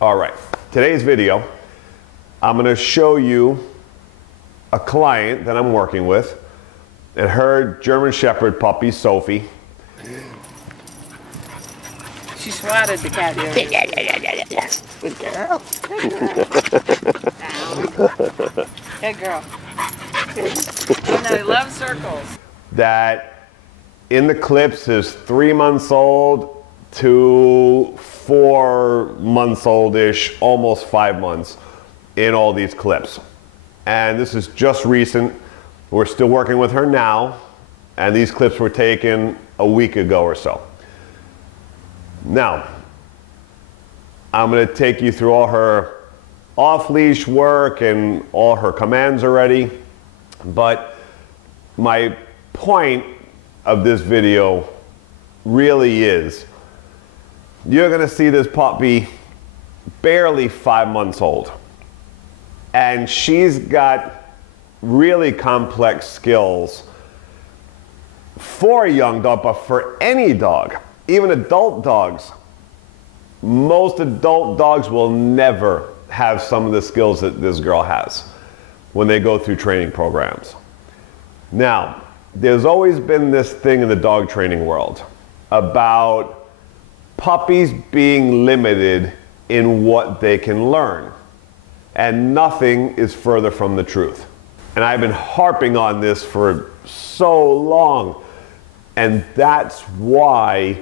All right, today's video, I'm gonna show you a client that I'm working with and her German Shepherd puppy, Sophie. She swatted the cat the other day. Good girl. Good girl. Oh no, he loves circles. That in the clips is 3 months old to 4 months old-ish, almost 5 months in all these clips. And this is just recent. We're still working with her now, and these clips were taken a week ago or so. Now, I'm going to take you through all her off-leash work and all her commands already, but my point of this video really is you're going to see this puppy barely 5 months old, and she's got really complex skills for a young dog, but for any dog, even adult dogs. Most adult dogs will never have some of the skills that this girl has when they go through training programs. Now, there's always been this thing in the dog training world about puppies being limited in what they can learn, and nothing is further from the truth. And I've been harping on this for so long, and that's why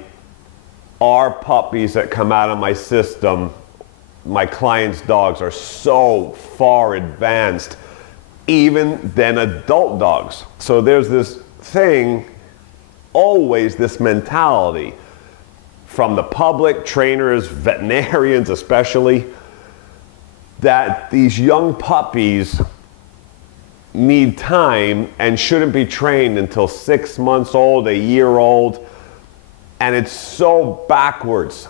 our puppies that come out of my system, my clients' dogs, are so far advanced even than adult dogs. So there's this thing, always this mentality from the public, trainers, veterinarians especially, that these young puppies need time and shouldn't be trained until 6 months old, a year old. And it's so backwards.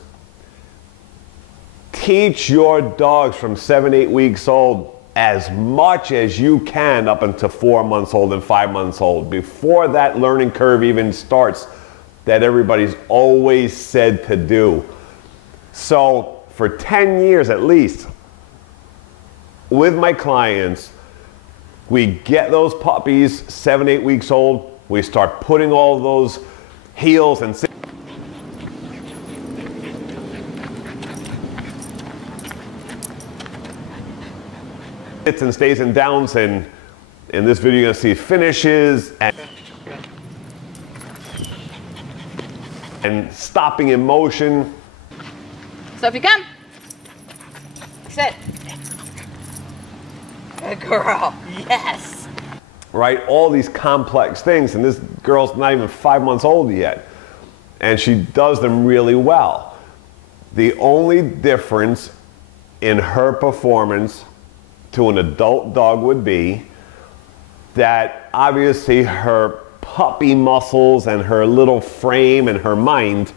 Teach your dogs from 7, 8 weeks old as much as you can up until 4 months old and 5 months old, before that learning curve even starts that everybody's always said to do. So for 10 years at least, with my clients, we get those puppies 7, 8 weeks old, we start putting all those heels and sits and stays and downs, and in this video you're going to see finishes and stopping in motion. Sophie, come. Sit. Good girl. Yes. Right? All these complex things, and this girl's not even 5 months old yet, and she does them really well. The only difference in her performance to an adult dog would be that obviously her puppy muscles and her little frame and her mind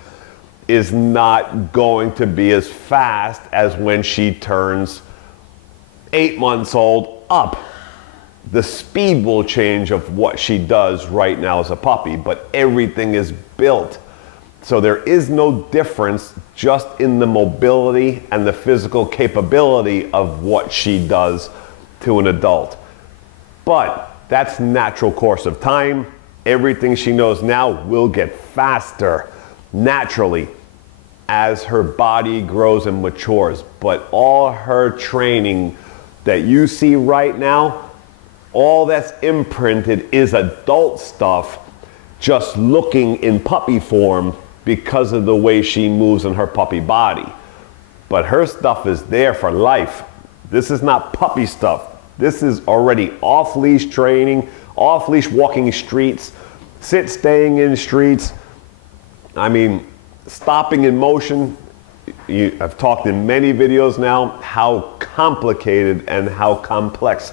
is not going to be as fast as when she turns 8 months old up. The speed will change of what she does right now as a puppy, but everything is built. So there is no difference just in the mobility and the physical capability of what she does to an adult. But that's natural course of time. Everything she knows now will get faster naturally as her body grows and matures. But all her training that you see right now, all that's imprinted is adult stuff, just looking in puppy form because of the way she moves in her puppy body. But her stuff is there for life. This is not puppy stuff. This is already off-leash training, off-leash walking streets, staying in streets. I mean, stopping in motion. I've talked in many videos now how complicated and how complex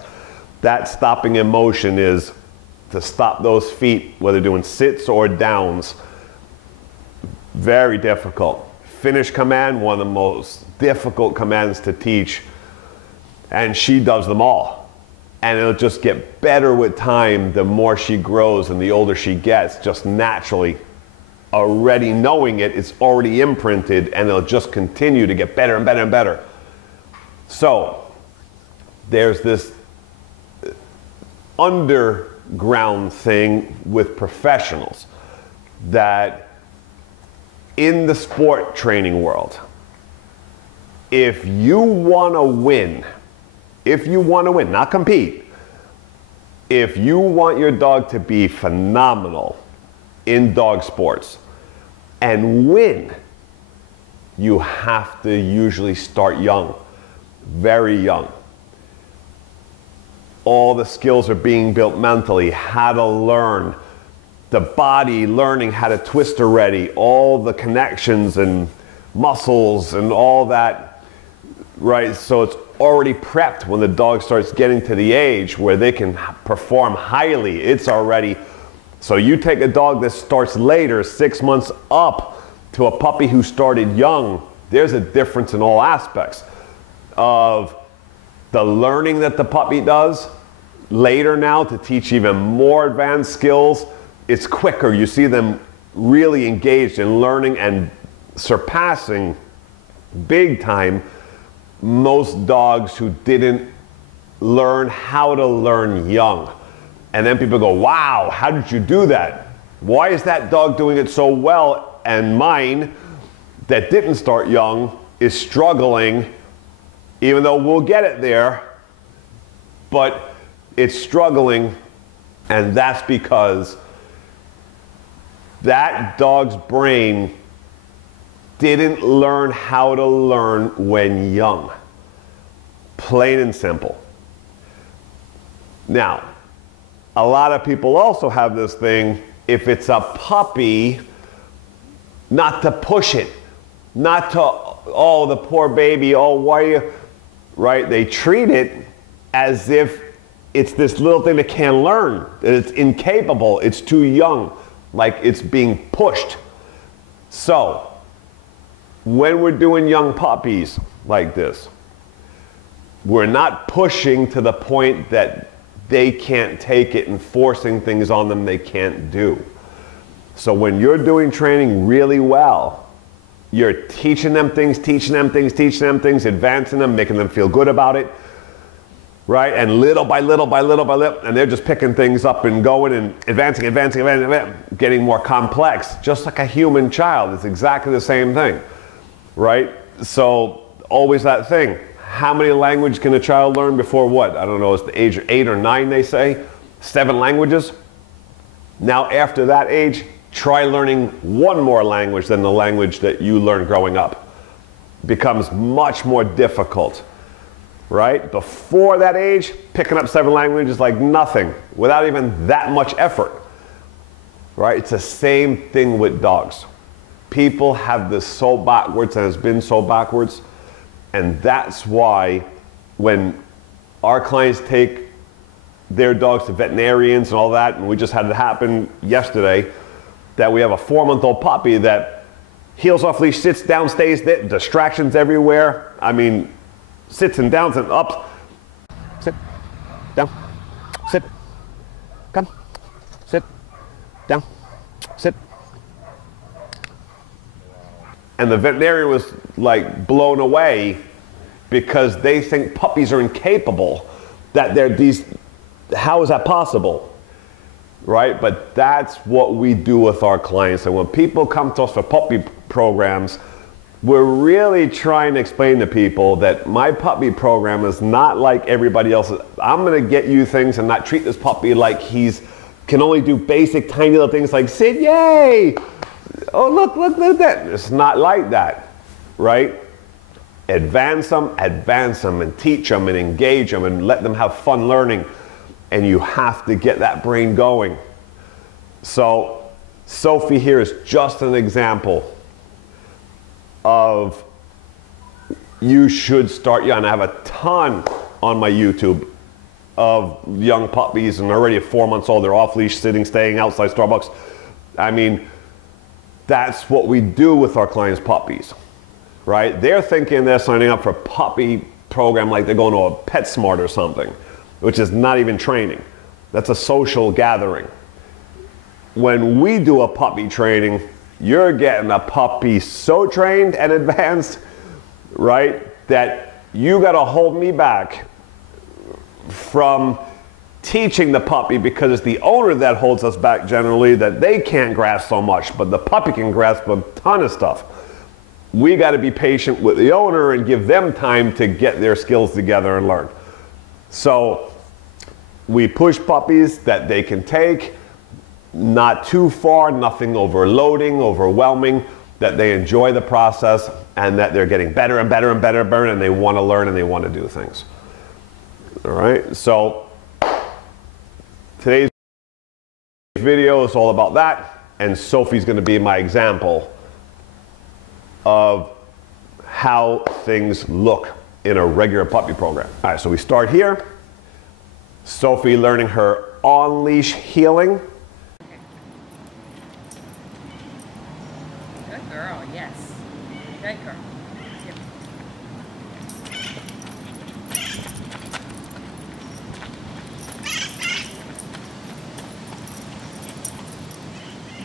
that stopping in motion is, to stop those feet, whether doing sits or downs. Very difficult. Finish command, one of the most difficult commands to teach, and she does them all. And it'll just get better with time. The more she grows and the older she gets, just naturally, already knowing it, it's already imprinted, and it'll just continue to get better and better and better. So there's this underground thing with professionals that in the sport training world, if you want to win, not compete, if you want your dog to be phenomenal in dog sports and win, you have to usually start young, very young. All the skills are being built mentally, how to learn, the body learning how to twist already, all the connections and muscles and all that, right? So it's already prepped when the dog starts getting to the age where they can perform highly. It's already, so you take a dog that starts later, 6 months up, to a puppy who started young, there's a difference in all aspects of the learning that the puppy does later now to teach even more advanced skills. It's quicker. You see them really engaged in learning and surpassing big time most dogs who didn't learn how to learn young. And then people go, wow, how did you do that? Why is that dog doing it so well? And mine, that didn't start young, is struggling, even though we'll get it there, but it's struggling, and that's because that dog's brain didn't learn how to learn when young. Plain and simple. Now, a lot of people also have this thing, if it's a puppy, not to push it, not to, oh, the poor baby, oh, why are you, right? They treat it as if it's this little thing that can't learn, that it's incapable, it's too young, like it's being pushed. So, when we're doing young puppies like this, we're not pushing to the point that they can't take it and forcing things on them they can't do. So when you're doing training really well, you're teaching them things, advancing them, making them feel good about it, right? And little by little, and they're just picking things up and going and advancing, getting more complex, just like a human child. It's exactly the same thing, right? So always that thing. How many languages can a child learn before what? I don't know, it's the age of 8 or 9, they say. 7 languages. Now after that age, try learning one more language than the language that you learned growing up. Becomes much more difficult, right? Before that age, picking up 7 languages like nothing, without even that much effort, right? It's the same thing with dogs. People have this so backwards, and it's been so backwards, and that's why when our clients take their dogs to veterinarians and all that, and we just had it happen yesterday, that we have a 4-month-old puppy that heels off leash, sits down, stays there, distractions everywhere. I mean, sits and downs and ups. Sit, down, sit, come, sit, down, sit. And the veterinarian was like blown away because they think puppies are incapable, that they're these, how is that possible? Right? But that's what we do with our clients. And when people come to us for puppy programs, we're really trying to explain to people that my puppy program is not like everybody else's. I'm going to get you things and not treat this puppy like he's can only do basic tiny little things like sit, yay! Oh, look at that. It's not like that, right? Advance them, and teach them, and engage them, and let them have fun learning. And you have to get that brain going. So Sophie here is just an example of you should start young. I have a ton on my YouTube of young puppies, and already at 4 months old, they're off leash, sitting, staying outside Starbucks. I mean, that's what we do with our clients' puppies, right? They're thinking they're signing up for a puppy program like they're going to a PetSmart or something, which is not even training. That's a social gathering. When we do a puppy training, you're getting a puppy so trained and advanced, right, that you got to hold me back from teaching the puppy, because it's the owner that holds us back generally, that they can't grasp so much, but the puppy can grasp a ton of stuff. We got to be patient with the owner and give them time to get their skills together and learn. So we push puppies that they can take, not too far, nothing overloading, overwhelming, that they enjoy the process and that they're getting better and better and better and better, and they want to learn and they want to do things. All right, so today's video is all about that, and Sophie's going to be my example of how things look in a regular puppy program. All right, so we start here. Sophie learning her on-leash heeling. Good girl, yes. Good girl.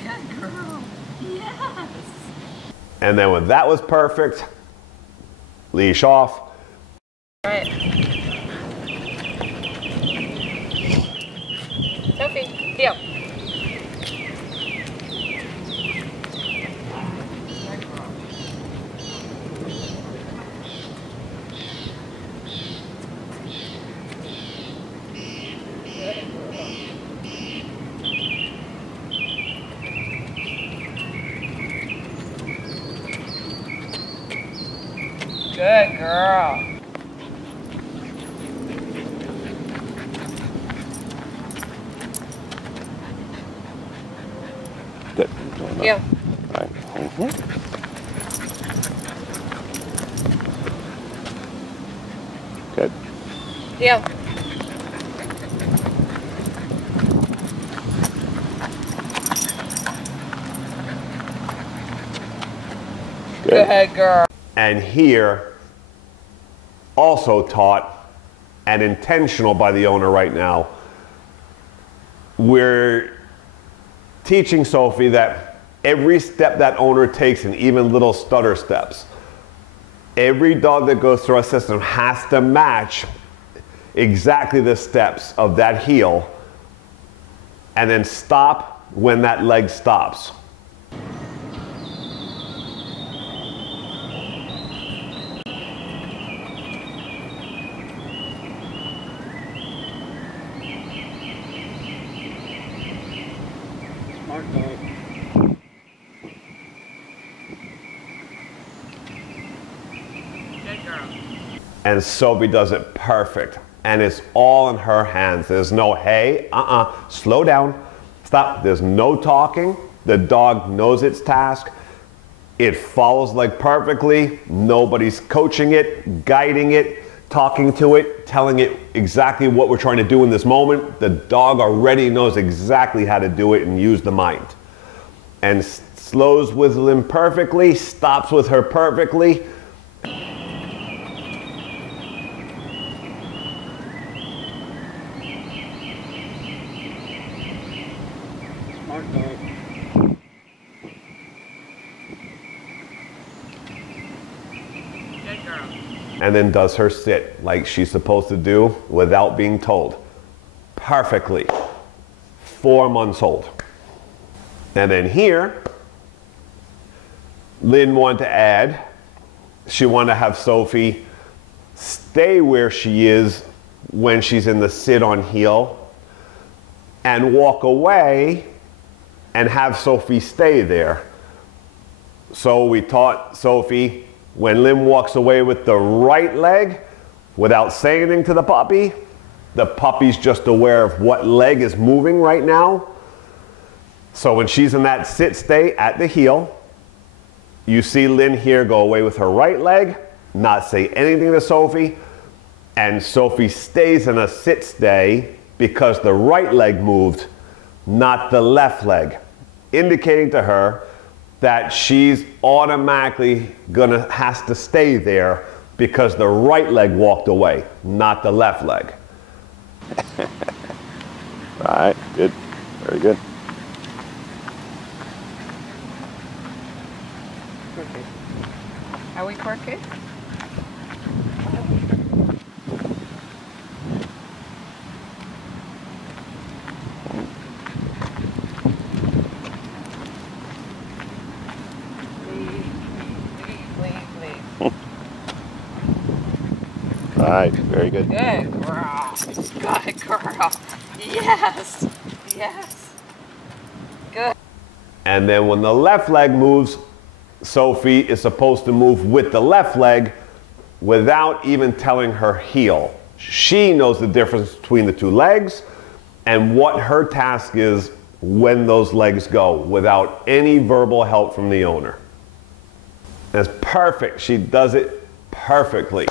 Good girl, yes. And then when that was perfect, leash off. Right. Sophie, deal. Good girl. Good. Deal. Right. Good. Deal. Good girl. And here, also taught and intentional by the owner right now, we're teaching Sophie that every step that owner takes, and even little stutter steps, every dog that goes through our system has to match exactly the steps of that heel, and then stop when that leg stops. Good girl. And Sophie does it perfect. And it's all in her hands. There's no, hey, slow down, stop. There's no talking. The dog knows its task. It follows like perfectly. Nobody's coaching it, guiding it, talking to it, telling it exactly what we're trying to do in this moment. The dog already knows exactly how to do it and use the mind. And slows with Lynn perfectly, stops with her perfectly. Good girl. And then does her sit like she's supposed to do without being told. Perfectly. 4 months old. And then here, Lynn wanted to add, she wanted to have Sophie stay where she is when she's in the sit on heel and walk away and have Sophie stay there. So we taught Sophie, when Lynn walks away with the right leg without saying anything to the puppy's just aware of what leg is moving right now. So when she's in that sit stay at the heel, you see Lynn here go away with her right leg, not say anything to Sophie, and Sophie stays in a sit stay because the right leg moved, not the left leg, indicating to her that she's automatically has to stay there because the right leg walked away, not the left leg. All right, good, very good. Are we crooked? All right, very good. Good girl. Good girl. Yes. Yes. Good. And then when the left leg moves, Sophie is supposed to move with the left leg without even telling her heel. She knows the difference between the two legs and what her task is when those legs go without any verbal help from the owner. That's perfect. She does it perfectly,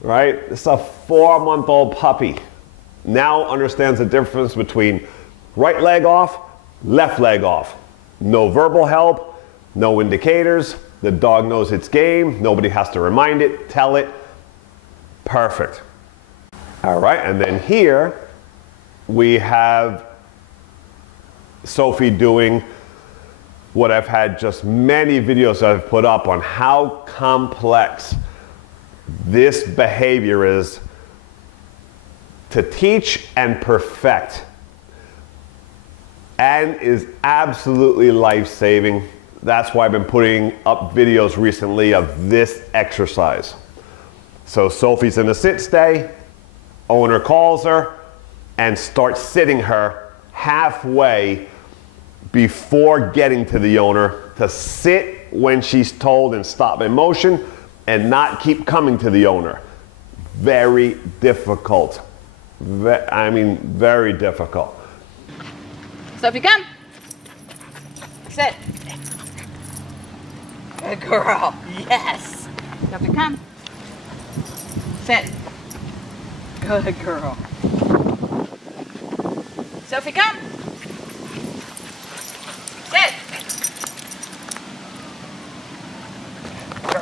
right? It's a 4-month-old puppy. Now understands the difference between right leg off, left leg off. No verbal help, no indicators. The dog knows its game. Nobody has to remind it, tell it. Perfect. All right, and then here we have Sophie doing what I've had just many videos I've put up on how complex this behavior is to teach and perfect, and is absolutely life-saving. That's why I've been putting up videos recently of this exercise. So Sophie's in a sit stay, owner calls her and starts sitting her halfway before getting to the owner to sit when she's told and stop in motion and not keep coming to the owner. Very difficult. I mean, very difficult. Sophie, come. Sit. Good girl. Yes. Sophie, come. Sit. Good girl. Sophie, come. Sit.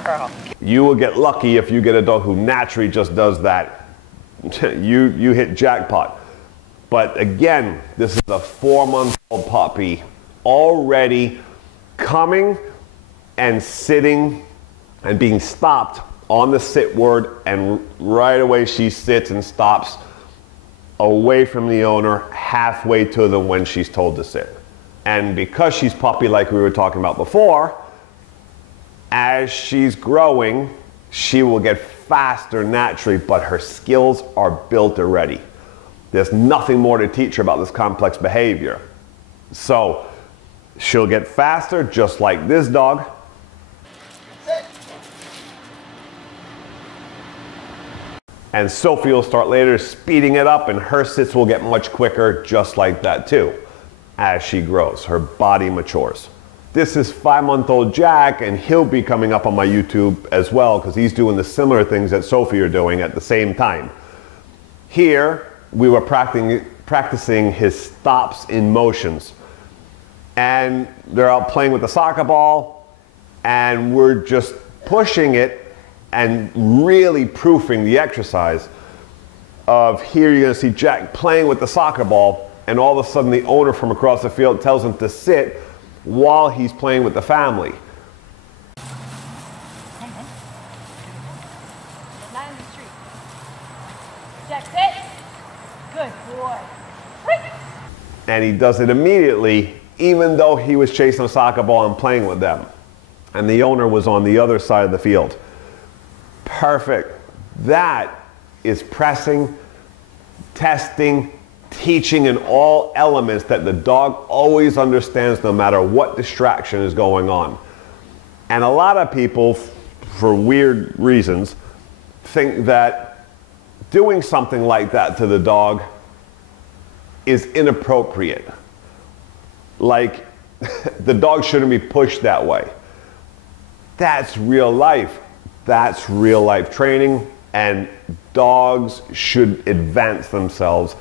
Girl. You will get lucky if you get a dog who naturally just does that. You hit jackpot. But again, this is a 4-month-old puppy already coming and sitting and being stopped on the sit word, and right away she sits and stops away from the owner halfway to the when she's told to sit. And because she's puppy, like we were talking about before, as she's growing, she will get faster naturally, but her skills are built already. There's nothing more to teach her about this complex behavior. So she'll get faster just like this dog. And Sophie will start later speeding it up, and her sits will get much quicker just like that too. As she grows, her body matures. This is 5-month-old Jack, and he'll be coming up on my YouTube as well because he's doing the similar things that Sophie are doing at the same time. Here, we were practicing his stops in motions. And they're out playing with the soccer ball, and we're just pushing it and really proofing the exercise of here you're gonna see Jack playing with the soccer ball, and all of a sudden the owner from across the field tells him to sit while he's playing with the family. Not in the street. Jack, sit. Good boy. And he does it immediately, even though he was chasing a soccer ball and playing with them. And the owner was on the other side of the field. Perfect. That is pressing, testing, teaching in all elements that the dog always understands no matter what distraction is going on. And a lot of people, for weird reasons, think that doing something like that to the dog is inappropriate. Like, the dog shouldn't be pushed that way. That's real life. That's real life training, and dogs should advance themselves.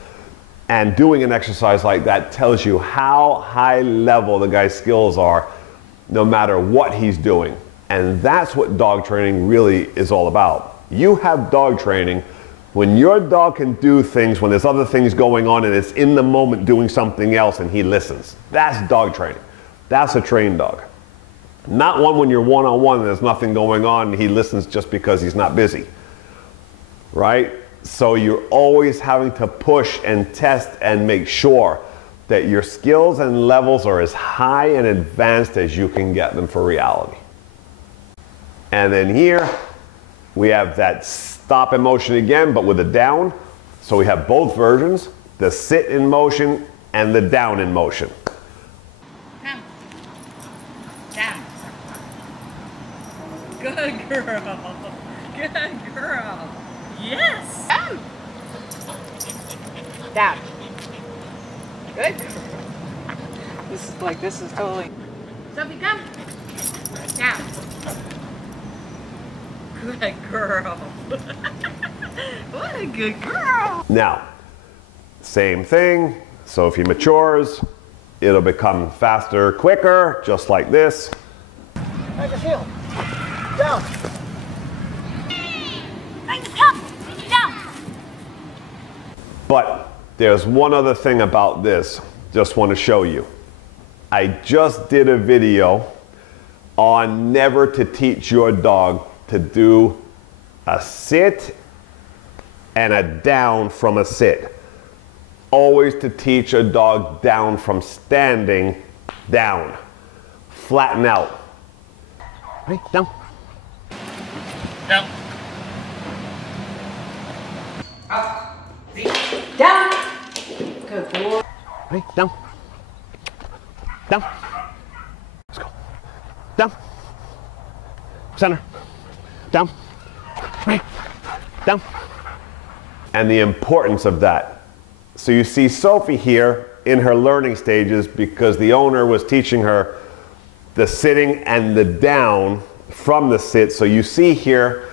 And doing an exercise like that tells you how high level the guy's skills are, no matter what he's doing. And that's what dog training really is all about. You have dog training when your dog can do things when there's other things going on and it's in the moment doing something else and he listens. That's dog training. That's a trained dog. Not one when you're one-on-one and there's nothing going on and he listens just because he's not busy, right? So you're always having to push and test and make sure that your skills and levels are as high and advanced as you can get them for reality. And then here we have that stop in motion again, but with a down. So we have both versions, the sit in motion and the down in motion. Come. Down. Good girl. Good girl. Yes. Down. Down. Good. This is totally. Sophie, come. Down. Good girl. What a good girl. Now, same thing. Sophie matures. It'll become faster, quicker, just like this. Back his heel. Down. Down. But there's one other thing about this. Just want to show you. I just did a video on never to teach your dog to do a sit and a down from a sit. Always to teach a dog down from standing down. Flatten out. Right, down. Down. Up. Down. Good boy. Right, down. Down. Let's go. Down. Center. Down. Right. Down. And the importance of that. So you see Sophie here in her learning stages because the owner was teaching her the sitting and the down from the sit. So you see here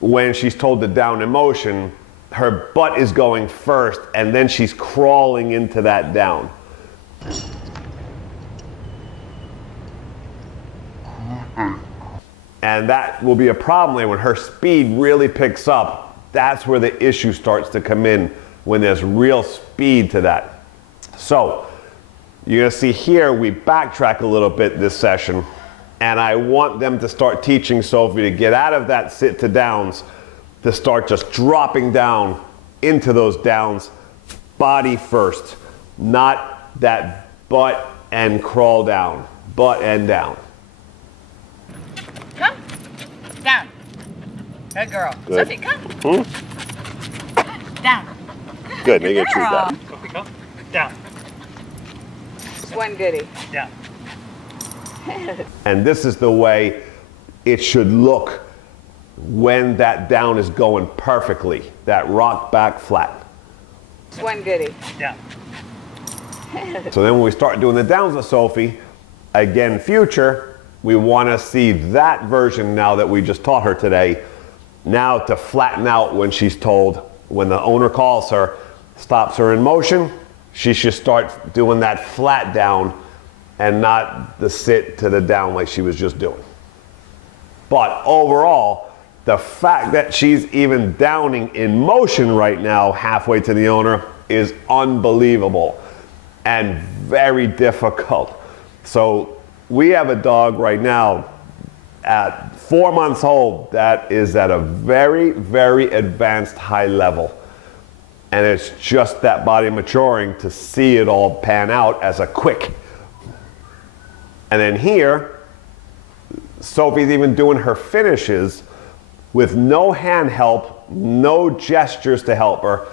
when she's told the down in motion, her butt is going first and then she's crawling into that down. And that will be a problem later when her speed really picks up. That's where the issue starts to come in, when there's real speed to that. So you're gonna see here, we backtrack a little bit this session, and I want them to start teaching Sophie to get out of that sit to downs, to start just dropping down into those downs, body first, not that butt and crawl down, butt and down. Come. Down. Good girl. Good. Sophie, come. Hmm? Down. Good, make it true girl. that. Sophie, come. Down. Just one goodie. Down. And this is the way it should look when that down is going perfectly, that rock back flat. Just one goodie. Down. So then when we start doing the downs with Sophie, again, future, we want to see that version now that we just taught her today, now to flatten out when she's told, when the owner calls her, stops her in motion, she should start doing that flat down and not the sit to the down like she was just doing. But overall, the fact that she's even downing in motion right now, halfway to the owner, is unbelievable and very difficult. So we have a dog right now at 4 months old that is at a very, very advanced high level. And it's just that body maturing to see it all pan out as a quick. And then here, Sophie's even doing her finishes with no hand help, no gestures to help her,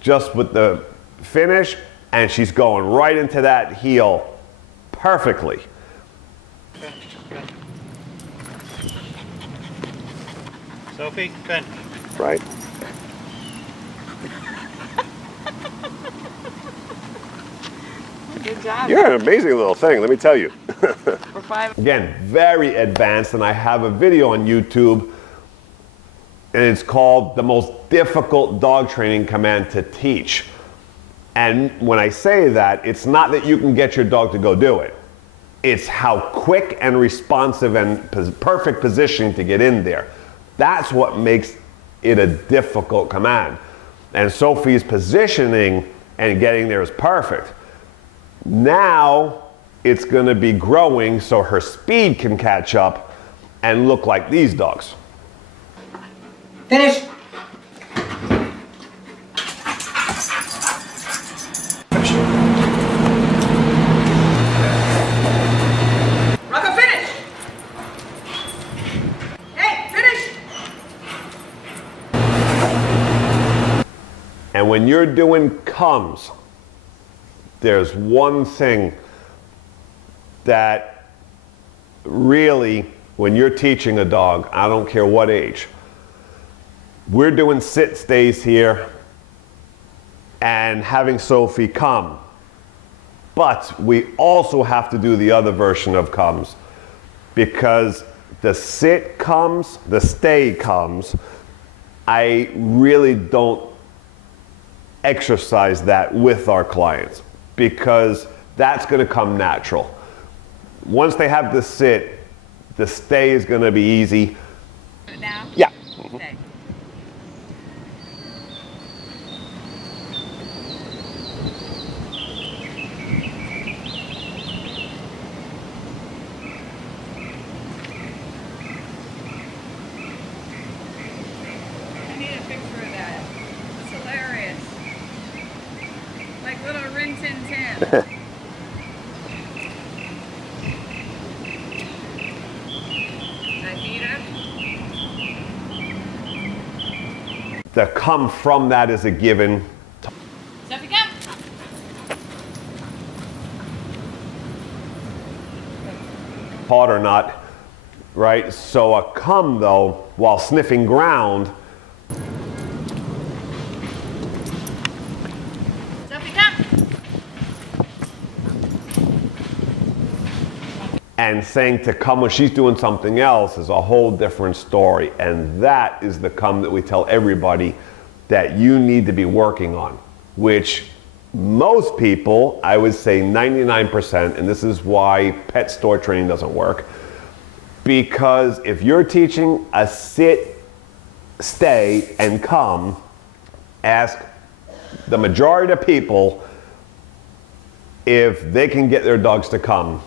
just with the finish, and she's going right into that heel perfectly. Sophie, finish. Right. Good job. You're an amazing little thing, let me tell you. For 5. Again, very advanced, and I have a video on YouTube, and it's called the most difficult dog training command to teach. And when I say that, it's not that you can get your dog to go do it. It's how quick and responsive and perfect positioning to get in there. That's what makes it a difficult command. And Sophie's positioning and getting there is perfect. Now it's going to be growing so her speed can catch up and look like these dogs. Finish. Rocco, finish. Hey, finish. when you're doing comes, there's one thing that really, when you're teaching a dog, I don't care what age, we're doing sit stays here and having Sophie come. But we also have to do the other version of comes, because the sit comes, the stay comes. I really don't exercise that with our clients because that's going to come natural. Once they have the sit, the stay is going to be easy. Now? Yeah. Okay. I need a picture of that. It's hilarious. Like little Rin Tin Tin. The come from that is a given. Sophie, come. Taught or not, right? So a come though, while sniffing ground, Sophie, come. and saying to come when she's doing something else is a whole different story. And that is the come that we tell everybody that you need to be working on, which most people, I would say 99%, and this is why pet store training doesn't work, because if you're teaching a sit, stay, and come, ask the majority of people if they can get their dogs to come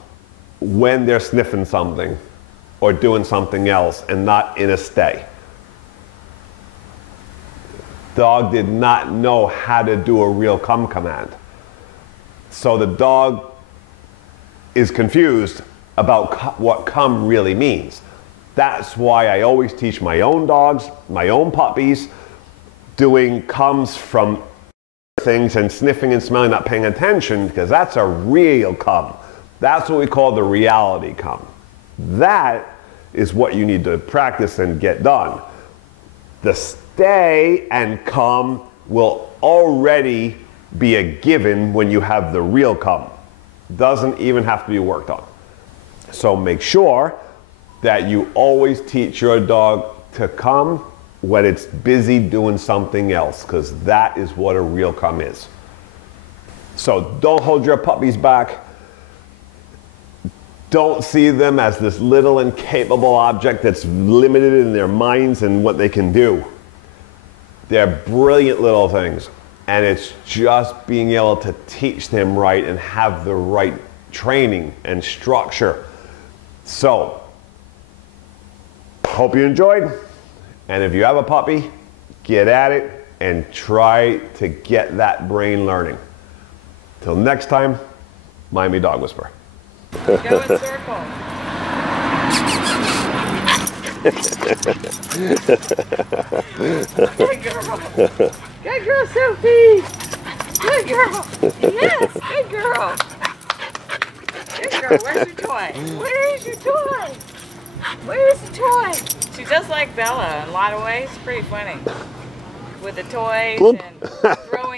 when they're sniffing something or doing something else and not in a stay. Dog did not know how to do a real come command. So the dog is confused about what come really means. That's why I always teach my own dogs, my own puppies, doing comes from things and sniffing and smelling, not paying attention, because that's a real come. That's what we call the reality come. That is what you need to practice and get done. The stay and come will already be a given when you have the real come. Doesn't even have to be worked on. So make sure that you always teach your dog to come when it's busy doing something else, because that is what a real come is. So don't hold your puppies back. Don't see them as this little incapable object that's limited in their minds and what they can do. They're brilliant little things, and it's just being able to teach them right and have the right training and structure. So, hope you enjoyed, and if you have a puppy, get at it and try to get that brain learning. Till next time, Miami Dog Whisperer. Go in circle. Good girl. Good girl, Sophie. Good girl. Yes, good girl. Good girl. Where's your toy? Where's your toy? Where's the toy? She's just like Bella in a lot of ways. Pretty funny. With the toys and throwing